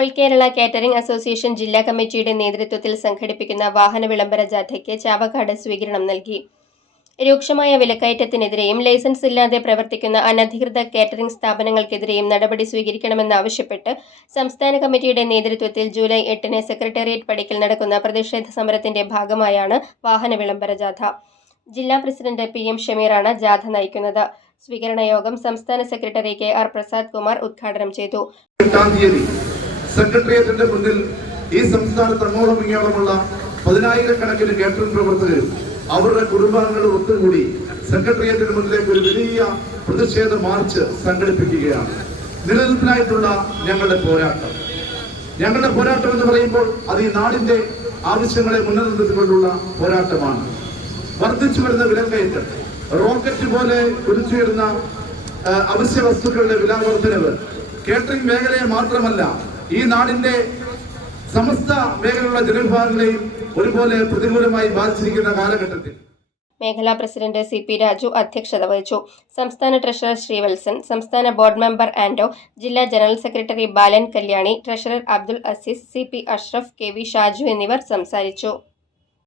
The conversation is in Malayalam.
ഓൾ കേരള കാറ്ററിംഗ് അസോസിയേഷൻ ജില്ലാ കമ്മിറ്റിയുടെ നേതൃത്വത്തിൽ സംഘടിപ്പിക്കുന്ന വാഹന വിളംബര ജാഥയ്ക്ക് ചാവക്കാട് സ്വീകരണം നൽകി. രൂക്ഷമായ വിലക്കയറ്റത്തിനെതിരെയും ലൈസൻസ് ഇല്ലാതെ പ്രവർത്തിക്കുന്ന അനധികൃത കാറ്ററിംഗ് സ്ഥാപനങ്ങൾക്കെതിരെയും നടപടി സ്വീകരിക്കണമെന്നാവശ്യപ്പെട്ട് സംസ്ഥാന കമ്മിറ്റിയുടെ നേതൃത്വത്തിൽ ജൂലൈ 8 സെക്രട്ടേറിയറ്റ് പടിക്കൽ നടക്കുന്ന പ്രതിഷേധ സമരത്തിന്റെ ഭാഗമായാണ് വാഹന വിളംബര ജാഥ. ജില്ലാ പ്രസിഡന്റ് PM ഷമീറാണ് ജാഥ നയിക്കുന്നത്. സ്വീകരണ യോഗം സംസ്ഥാന സെക്രട്ടറി KR പ്രസാദ് കുമാർ ഉദ്ഘാടനം ചെയ്തു. സെക്രട്ടേറിയറ്റിന്റെ മുന്നിൽ ഈ സംസ്ഥാനത്ത് അങ്ങോളം ഇങ്ങോളമുള്ള 10,000-കണക്കിന് കാറ്ററിംഗ് പ്രവർത്തകരും അവരുടെ കുടുംബാംഗങ്ങളും ഒത്തുകൂടി സെക്രട്ടേറിയറ്റിന് മുന്നിലേക്ക് ഒരു വലിയ പ്രതിഷേധ മാർച്ച് സംഘടിപ്പിക്കുകയാണ്. നിലനിൽപ്പിനായിട്ടുള്ള ഞങ്ങളുടെ പോരാട്ടം എന്ന് പറയുമ്പോൾ അത് ഈ നാടിന്റെ ആവശ്യങ്ങളെ മുൻനിർത്തിക്കൊണ്ടുള്ള പോരാട്ടമാണ്. വർദ്ധിച്ചു വരുന്ന വിലക്കയറ്റം, റോക്കറ്റ് പോലെ കുതിച്ചുയരുന്ന അവശ്യ വസ്തുക്കളുടെ വിലവർദ്ധനവ് കേറ്ററിംഗ് മേഖലയെ മാത്രമല്ല ഈ നാടിന്റെ സമസ്ത മേഖലയിലുള്ള ജനവിഭാഗങ്ങളെയും ഒരുപോലെ പ്രതികൂലമായി ബാധിച്ചിരിക്കുന്ന കാലഘട്ടത്തിൽ മേഖലാ പ്രസിഡന്റ് CP രാജു അധ്യക്ഷത വഹിച്ചു. സംസ്ഥാന ട്രഷറർ ശ്രീവത്സൻ, സംസ്ഥാന ബോർഡ് മെമ്പർ ആൻഡോ, ജില്ലാ general secretary Balan Kalyani, treasurer Abdul Aziz, CP Ashraf, KV Shaju എന്നിവർ സംസാരിച്ചു.